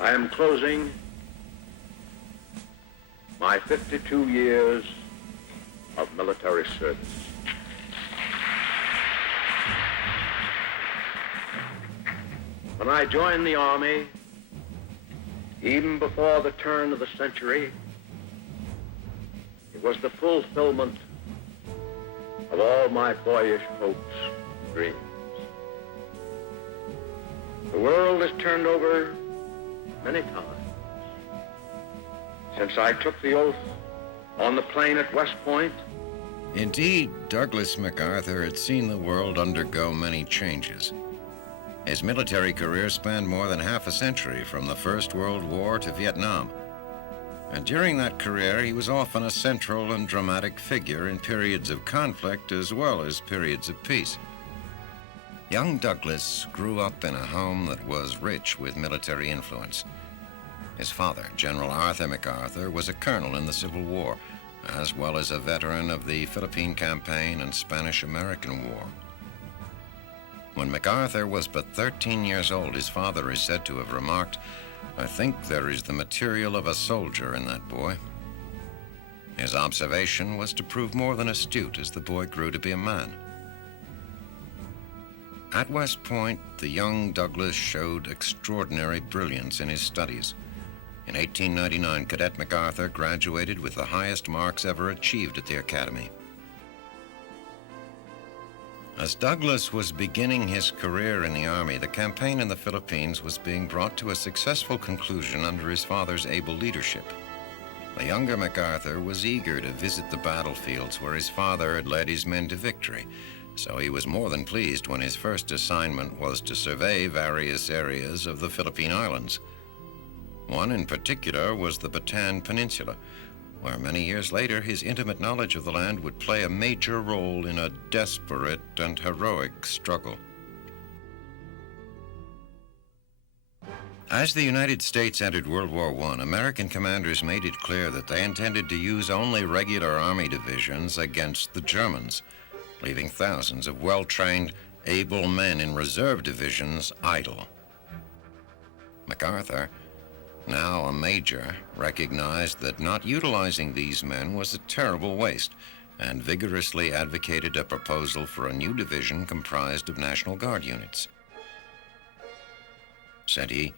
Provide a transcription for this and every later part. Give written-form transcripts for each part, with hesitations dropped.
I am closing my 52 years of military service. When I joined the Army, even before the turn of the century, it was the fulfillment of all my boyish hopes and dreams. The world has turned over many times since I took the oath on the plain at West Point. Indeed, Douglas MacArthur had seen the world undergo many changes. His military career spanned more than half a century, from the First World War to Vietnam. And during that career, he was often a central and dramatic figure in periods of conflict as well as periods of peace. Young Douglas grew up in a home that was rich with military influence. His father, General Arthur MacArthur, was a colonel in the Civil War, as well as a veteran of the Philippine Campaign and Spanish-American War. When MacArthur was but 13 years old, his father is said to have remarked, "I think there is the material of a soldier in that boy." His observation was to prove more than astute as the boy grew to be a man. At West Point, the young Douglas showed extraordinary brilliance in his studies. In 1899, Cadet MacArthur graduated with the highest marks ever achieved at the Academy. As Douglas was beginning his career in the Army, the campaign in the Philippines was being brought to a successful conclusion under his father's able leadership. The younger MacArthur was eager to visit the battlefields where his father had led his men to victory, so he was more than pleased when his first assignment was to survey various areas of the Philippine Islands. One in particular was the Bataan Peninsula, where many years later his intimate knowledge of the land would play a major role in a desperate and heroic struggle. As the United States entered World War I, American commanders made it clear that they intended to use only regular Army divisions against the Germans, leaving thousands of well-trained, able men in reserve divisions idle. MacArthur, now a major, recognized that not utilizing these men was a terrible waste and vigorously advocated a proposal for a new division comprised of National Guard units. Said he,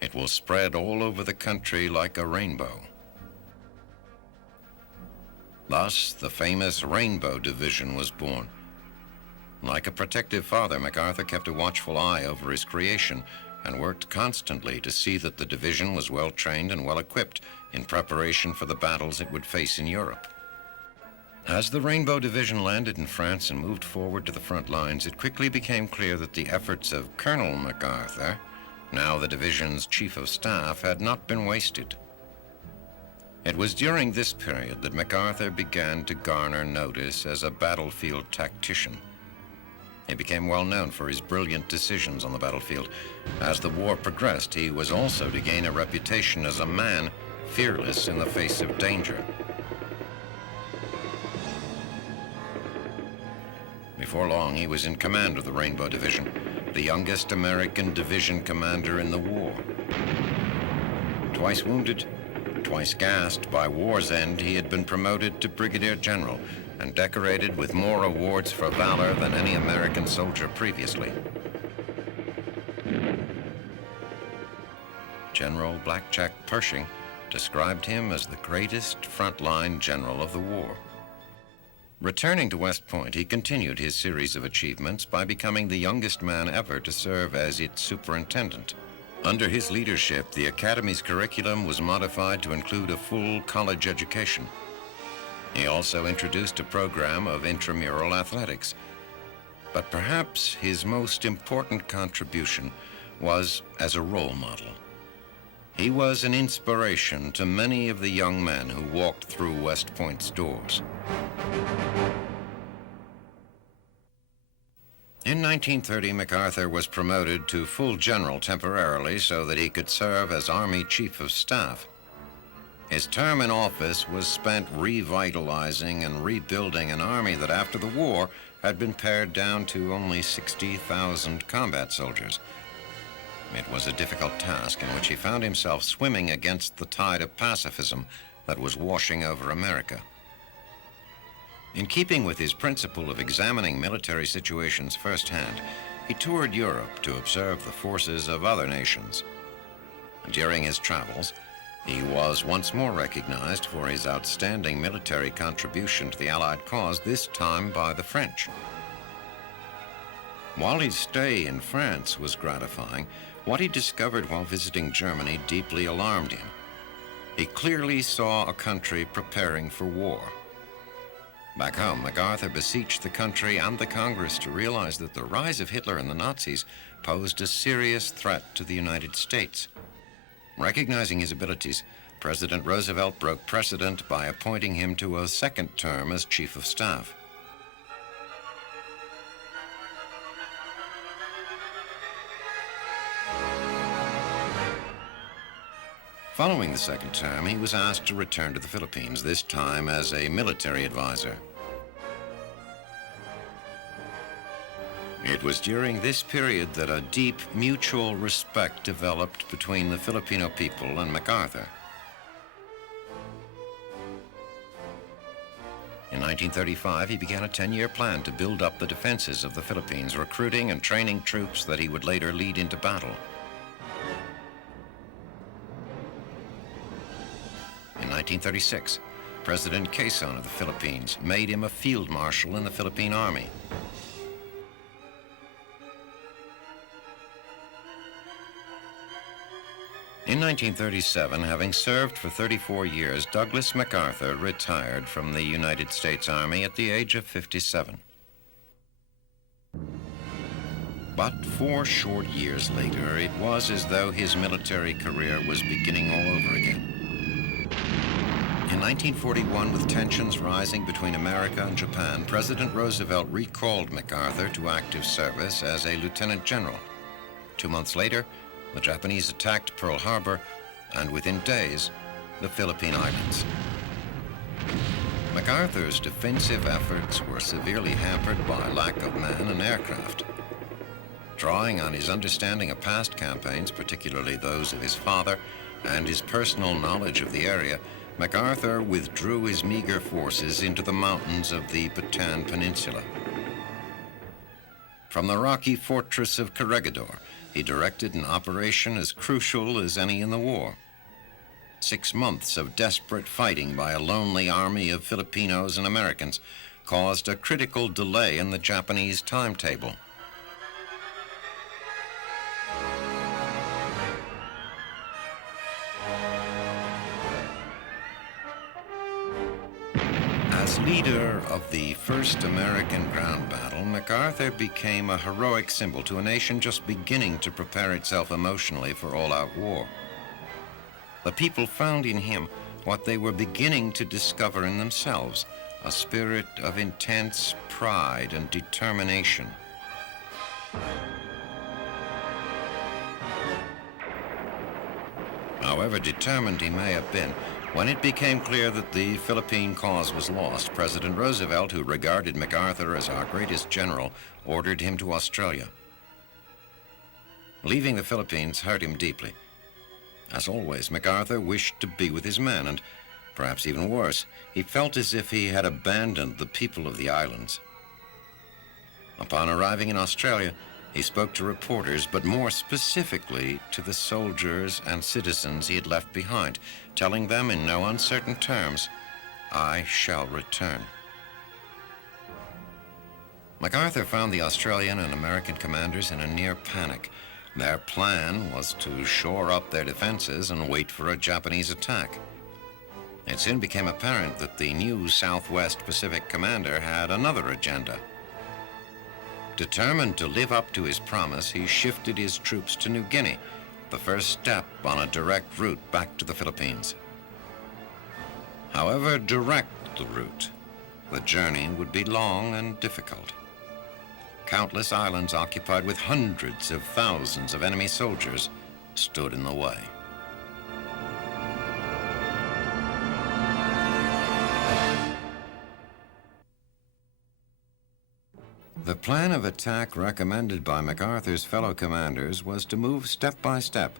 "It will spread all over the country like a rainbow." Thus, the famous Rainbow Division was born. Like a protective father, MacArthur kept a watchful eye over his creation and worked constantly to see that the division was well trained and well equipped in preparation for the battles it would face in Europe. As the Rainbow Division landed in France and moved forward to the front lines, it quickly became clear that the efforts of Colonel MacArthur, now the division's chief of staff, had not been wasted. It was during this period that MacArthur began to garner notice as a battlefield tactician. He became well known for his brilliant decisions on the battlefield. As the war progressed, he was also to gain a reputation as a man fearless in the face of danger. Before long, he was in command of the Rainbow Division, the youngest American division commander in the war. Twice wounded, twice gassed, by war's end, he had been promoted to brigadier general and decorated with more awards for valor than any American soldier previously. General Blackjack Pershing described him as the greatest frontline general of the war. Returning to West Point, he continued his series of achievements by becoming the youngest man ever to serve as its superintendent. Under his leadership, the Academy's curriculum was modified to include a full college education. He also introduced a program of intramural athletics. But perhaps his most important contribution was as a role model. He was an inspiration to many of the young men who walked through West Point's doors. In 1930, MacArthur was promoted to full general temporarily so that he could serve as Army Chief of Staff. His term in office was spent revitalizing and rebuilding an army that after the war had been pared down to only 60,000 combat soldiers. It was a difficult task in which he found himself swimming against the tide of pacifism that was washing over America. In keeping with his principle of examining military situations firsthand, he toured Europe to observe the forces of other nations. During his travels, he was once more recognized for his outstanding military contribution to the Allied cause, this time by the French. While his stay in France was gratifying, what he discovered while visiting Germany deeply alarmed him. He clearly saw a country preparing for war. Back home, MacArthur beseeched the country and the Congress to realize that the rise of Hitler and the Nazis posed a serious threat to the United States. Recognizing his abilities, President Roosevelt broke precedent by appointing him to a second term as Chief of Staff. Following the second term, he was asked to return to the Philippines, this time as a military advisor. It was during this period that a deep mutual respect developed between the Filipino people and MacArthur. In 1935, he began a 10-year plan to build up the defenses of the Philippines, recruiting and training troops that he would later lead into battle. In 1936, President Quezon of the Philippines made him a Field Marshal in the Philippine Army. In 1937, having served for 34 years, Douglas MacArthur retired from the United States Army at the age of 57. But 4 short years later, it was as though his military career was beginning all over again. In 1941, with tensions rising between America and Japan, President Roosevelt recalled MacArthur to active service as a lieutenant general. 2 months later, the Japanese attacked Pearl Harbor, and within days, the Philippine Islands. MacArthur's defensive efforts were severely hampered by lack of men and aircraft. Drawing on his understanding of past campaigns, particularly those of his father, and his personal knowledge of the area, MacArthur withdrew his meager forces into the mountains of the Bataan Peninsula. From the rocky fortress of Corregidor, he directed an operation as crucial as any in the war. 6 months of desperate fighting by a lonely army of Filipinos and Americans caused a critical delay in the Japanese timetable. As leader of the first American ground battle, MacArthur became a heroic symbol to a nation just beginning to prepare itself emotionally for all-out war. The people found in him what they were beginning to discover in themselves, a spirit of intense pride and determination. However determined he may have been, when it became clear that the Philippine cause was lost, President Roosevelt, who regarded MacArthur as our greatest general, ordered him to Australia. Leaving the Philippines hurt him deeply. As always, MacArthur wished to be with his men, and perhaps even worse, he felt as if he had abandoned the people of the islands. Upon arriving in Australia, he spoke to reporters, but more specifically to the soldiers and citizens he had left behind, telling them in no uncertain terms, "I shall return." MacArthur found the Australian and American commanders in a near panic. Their plan was to shore up their defenses and wait for a Japanese attack. It soon became apparent that the new Southwest Pacific commander had another agenda. Determined to live up to his promise, he shifted his troops to New Guinea, the first step on a direct route back to the Philippines. However direct the route, the journey would be long and difficult. Countless islands occupied with hundreds of thousands of enemy soldiers stood in the way. The plan of attack recommended by MacArthur's fellow commanders was to move step by step,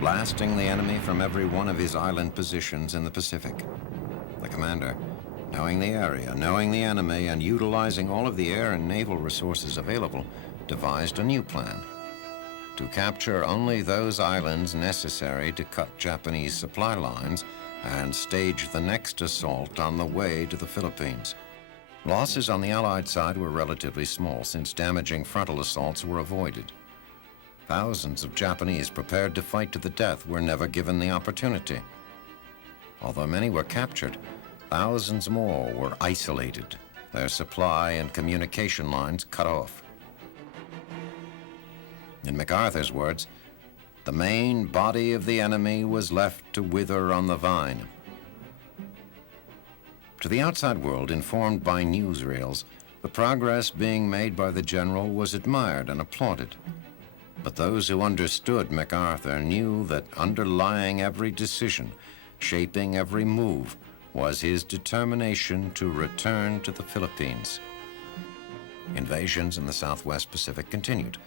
blasting the enemy from every one of his island positions in the Pacific. The commander, knowing the area, knowing the enemy, and utilizing all of the air and naval resources available, devised a new plan: to capture only those islands necessary to cut Japanese supply lines and stage the next assault on the way to the Philippines. Losses on the Allied side were relatively small, since damaging frontal assaults were avoided. Thousands of Japanese prepared to fight to the death were never given the opportunity. Although many were captured, thousands more were isolated, their supply and communication lines cut off. In MacArthur's words, the main body of the enemy was left to wither on the vine. To the outside world, informed by newsreels, the progress being made by the general was admired and applauded. But those who understood MacArthur knew that underlying every decision, shaping every move, was his determination to return to the Philippines. Invasions in the Southwest Pacific continued.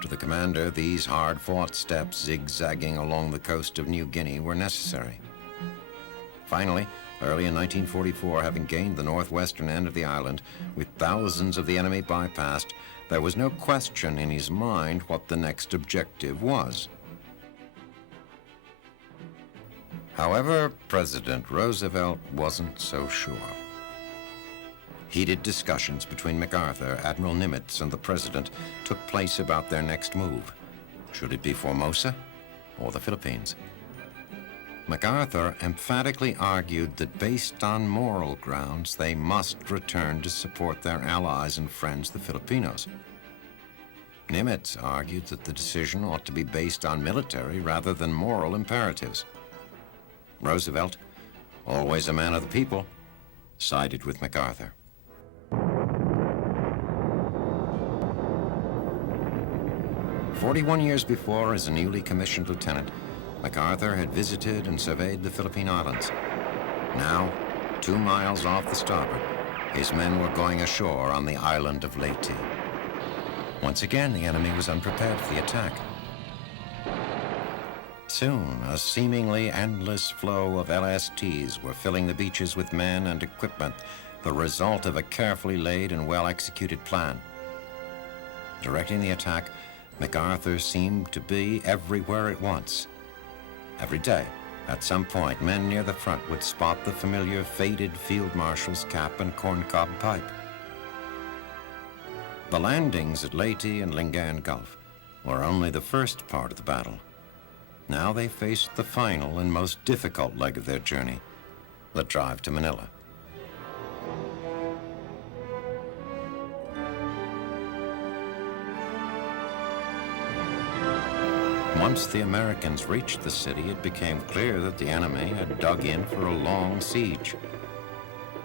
To the commander, these hard-fought steps zigzagging along the coast of New Guinea were necessary. Finally, early in 1944, having gained the northwestern end of the island, with thousands of the enemy bypassed, there was no question in his mind what the next objective was. However, President Roosevelt wasn't so sure. Heated discussions between MacArthur, Admiral Nimitz, and the president took place about their next move. Should it be Formosa or the Philippines? MacArthur emphatically argued that based on moral grounds, they must return to support their allies and friends, the Filipinos. Nimitz argued that the decision ought to be based on military rather than moral imperatives. Roosevelt, always a man of the people, sided with MacArthur. "41 years before, as a newly commissioned lieutenant, MacArthur had visited and surveyed the Philippine Islands. Now, 2 miles off the starboard, his men were going ashore on the island of Leyte. Once again, the enemy was unprepared for the attack. Soon, a seemingly endless flow of LSTs were filling the beaches with men and equipment, the result of a carefully laid and well-executed plan. Directing the attack, MacArthur seemed to be everywhere at once. Every day, at some point, men near the front would spot the familiar faded Field Marshal's cap and corncob pipe. The landings at Leyte and Lingayen Gulf were only the first part of the battle. Now they faced the final and most difficult leg of their journey, the drive to Manila. Once the Americans reached the city, it became clear that the enemy had dug in for a long siege.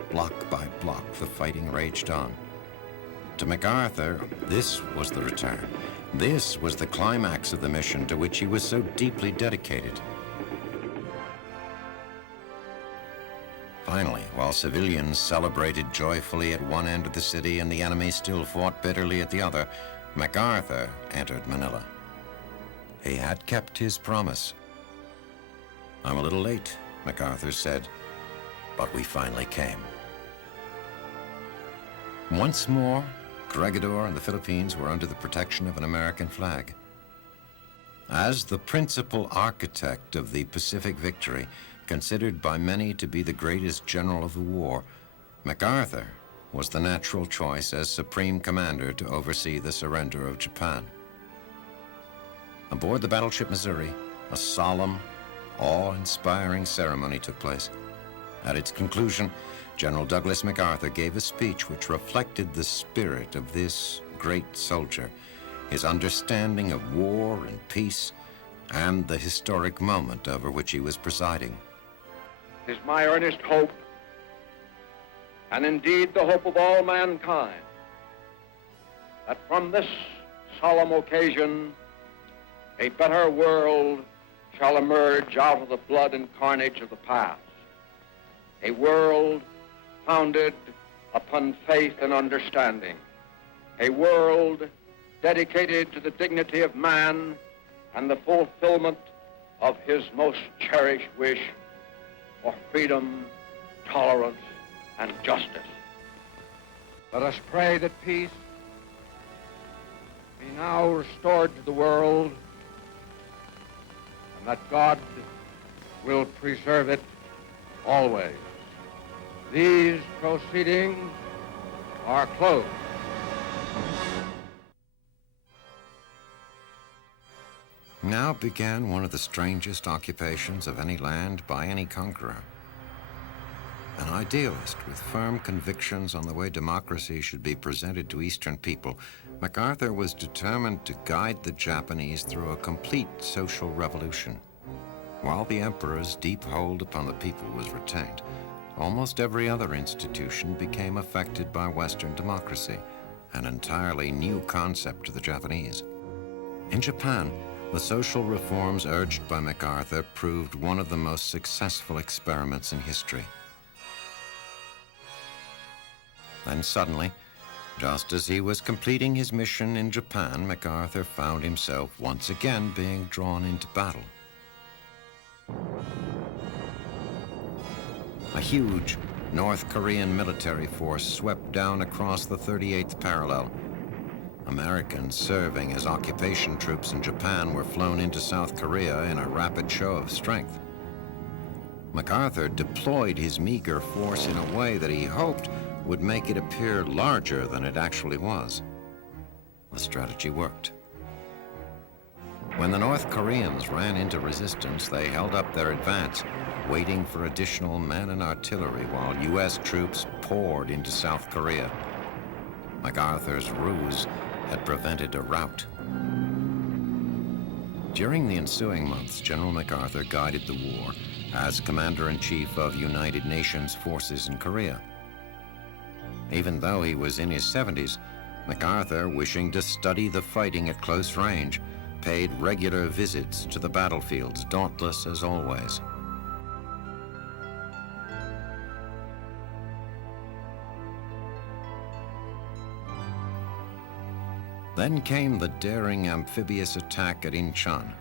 Block by block, the fighting raged on. To MacArthur, this was the return. This was the climax of the mission to which he was so deeply dedicated. Finally, while civilians celebrated joyfully at one end of the city and the enemy still fought bitterly at the other, MacArthur entered Manila. He had kept his promise. "I'm a little late," MacArthur said, "but we finally came." Once more, Corregidor and the Philippines were under the protection of an American flag. As the principal architect of the Pacific victory, considered by many to be the greatest general of the war, MacArthur was the natural choice as supreme commander to oversee the surrender of Japan. Aboard the battleship Missouri, a solemn, awe-inspiring ceremony took place. At its conclusion, General Douglas MacArthur gave a speech which reflected the spirit of this great soldier, his understanding of war and peace, and the historic moment over which he was presiding. "It is my earnest hope, and indeed the hope of all mankind, that from this solemn occasion, a better world shall emerge out of the blood and carnage of the past. A world founded upon faith and understanding. a world dedicated to the dignity of man and the fulfillment of his most cherished wish for freedom, tolerance, and justice. Let us pray that peace be now restored to the world and that God will preserve it always. These proceedings are closed. Now began one of the strangest occupations of any land by any conqueror. An idealist with firm convictions on the way democracy should be presented to Eastern people, MacArthur was determined to guide the Japanese through a complete social revolution. While the emperor's deep hold upon the people was retained, almost every other institution became affected by Western democracy, an entirely new concept to the Japanese. In Japan, the social reforms urged by MacArthur proved one of the most successful experiments in history. Then suddenly, just as he was completing his mission in Japan, MacArthur found himself once again being drawn into battle. A huge North Korean military force swept down across the 38th parallel. Americans serving as occupation troops in Japan were flown into South Korea in a rapid show of strength. MacArthur deployed his meager force in a way that he hoped would make it appear larger than it actually was. The strategy worked. When the North Koreans ran into resistance, they held up their advance, waiting for additional men and artillery while U.S. troops poured into South Korea. MacArthur's ruse had prevented a rout. During the ensuing months, General MacArthur guided the war as Commander-in-Chief of United Nations forces in Korea. Even though he was in his 70s, MacArthur, wishing to study the fighting at close range, paid regular visits to the battlefields, dauntless as always. Then came the daring amphibious attack at Incheon.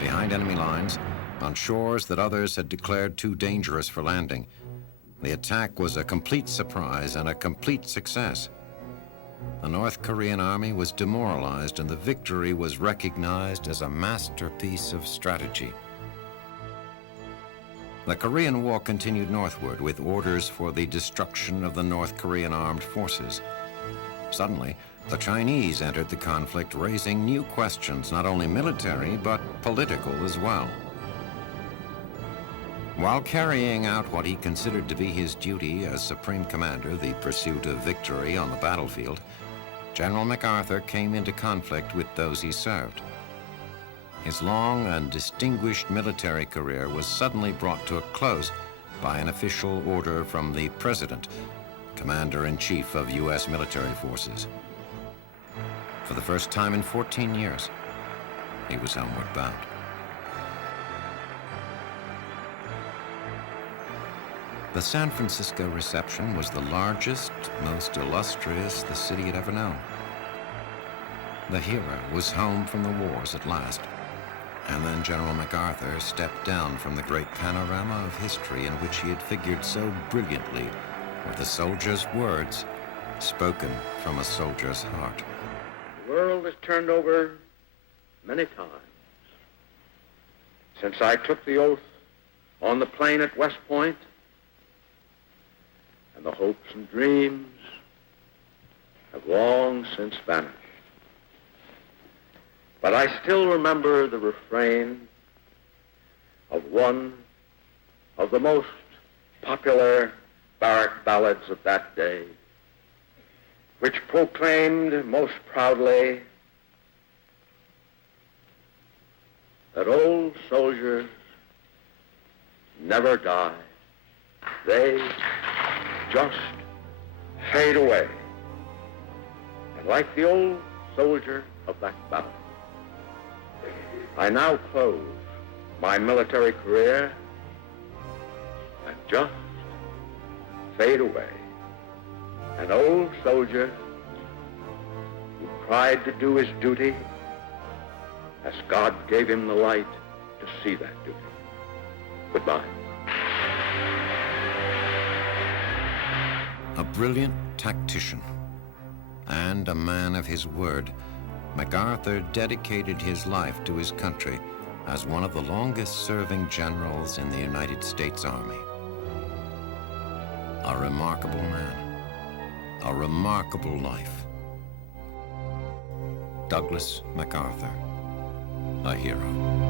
Behind enemy lines, on shores that others had declared too dangerous for landing, the attack was a complete surprise and a complete success. The North Korean army was demoralized and the victory was recognized as a masterpiece of strategy. The Korean War continued northward with orders for the destruction of the North Korean armed forces. Suddenly, the Chinese entered the conflict, raising new questions, not only military, but political as well. While carrying out what he considered to be his duty as Supreme Commander, the pursuit of victory on the battlefield, General MacArthur came into conflict with those he served. His long and distinguished military career was suddenly brought to a close by an official order from the President, Commander-in-Chief of U.S. military forces. For the first time in 14 years, he was homeward bound. The San Francisco reception was the largest, most illustrious the city had ever known. The hero was home from the wars at last, and then General MacArthur stepped down from the great panorama of history in which he had figured so brilliantly with a soldier's words spoken from a soldier's heart. The world has turned over many times since I took the oath on the plain at West Point, and the hopes and dreams have long since vanished. But I still remember the refrain of one of the most popular barrack ballads of that day, which proclaimed most proudly that old soldiers never die. They just fade away. And like the old soldier of that battle, I now close my military career and just fade away, an old soldier tried to do his duty as God gave him the light to see that duty. Goodbye. A brilliant tactician and a man of his word, MacArthur dedicated his life to his country as one of the longest-serving generals in the United States Army. A remarkable man, a remarkable life. Douglas MacArthur, a hero.